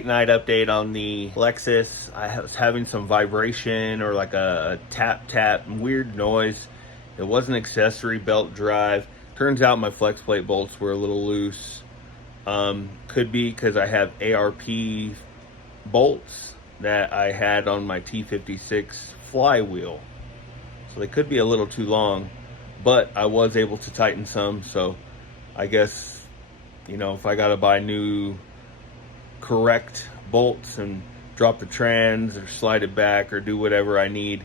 late night update on the Lexus. I was having some vibration or like a tap weird noise. It was an accessory belt drive. Turns out my flex plate bolts were a little loose. Could be because I have ARP bolts that I had on my T56 flywheel. So they could be a little too long, but I was able to tighten some. So I guess, you know, if I got to buy new correct bolts and drop the trans or slide it back or do whatever I need,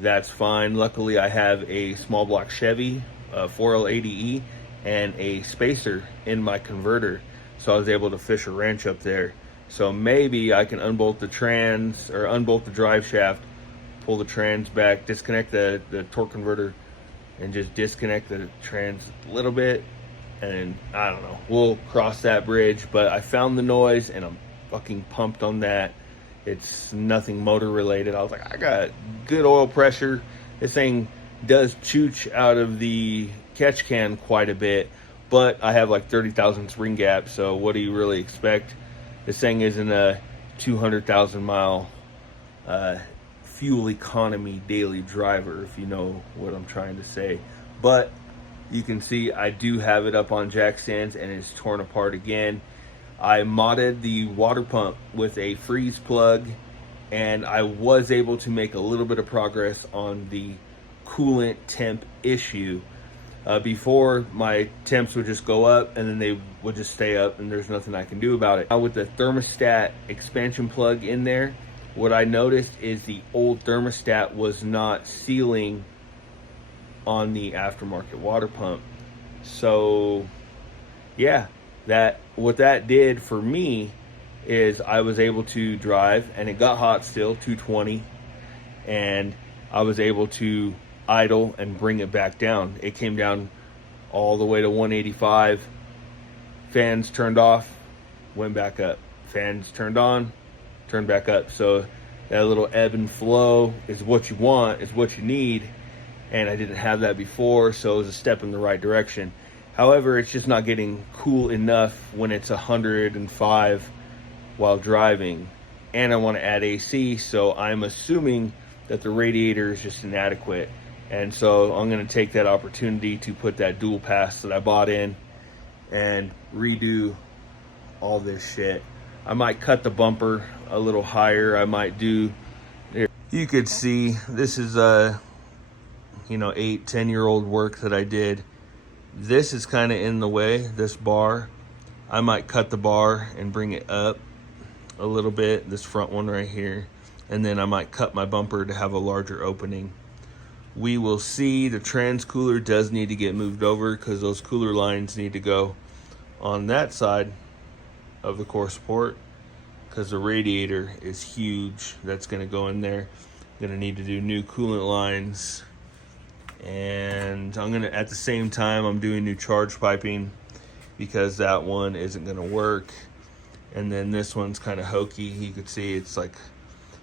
that's fine. Luckily, I have a small block Chevy 4L80E and a spacer in my converter, so I was able to fish a wrench up there. So maybe I can unbolt the trans or unbolt the drive shaft, pull the trans back, disconnect the torque converter, and just disconnect the trans a little bit. And I don't know, we'll cross that bridge. But I found the noise and I'm fucking pumped on that. It's nothing motor related. I was like, I got good oil pressure. This thing does chooch out of the catch can quite a bit, but I have like 30,000 spring gap, so what do you really expect? This thing isn't a 200,000 mile fuel economy daily driver, if you know what I'm trying to say. But you can see I do have it up on jack stands and it's torn apart again. I modded the water pump with a freeze plug, and I was able to make a little bit of progress on the coolant temp issue. Before, my temps would just go up and then they would just stay up and there's nothing I can do about it. Now with the thermostat expansion plug in there, what I noticed is the old thermostat was not sealing on the aftermarket water pump. So yeah, what that did for me is I was able to drive, and it got hot still, 220, and I was able to idle and bring it back down. It came down all the way to 185. Fans turned off, went back up. Fans turned on, turned back up. So that little ebb and flow is what you want, is what you need. And I didn't have that before, so it was a step in the right direction. However, it's just not getting cool enough when it's 105 while driving. And I want to add AC, so I'm assuming that the radiator is just inadequate. And so I'm going to take that opportunity to put that dual pass that I bought in and redo all this shit. I might cut the bumper a little higher. I might do, you could see this is 8-10-year-old work that I did. This is kind of in the way, this bar. I might cut the bar and bring it up a little bit, this front one right here. And then I might cut my bumper to have a larger opening. We will see. The trans cooler does need to get moved over because those cooler lines need to go on that side of the core support, because the radiator is huge. That's going to go in there. Going to need to do new coolant lines. And I'm going to, at the same time, I'm doing new charge piping because that one isn't going to work. And then this one's kind of hokey. You could see it's like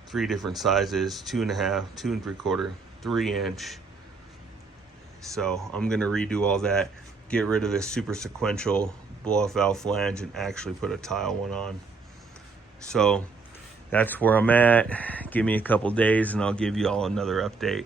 3 different sizes, 2.5, 2 3/4, 3-inch. So I'm going to redo all that, get rid of this super sequential blow-off valve flange and actually put a tile one on. So that's where I'm at. Give me a couple days and I'll give you all another update.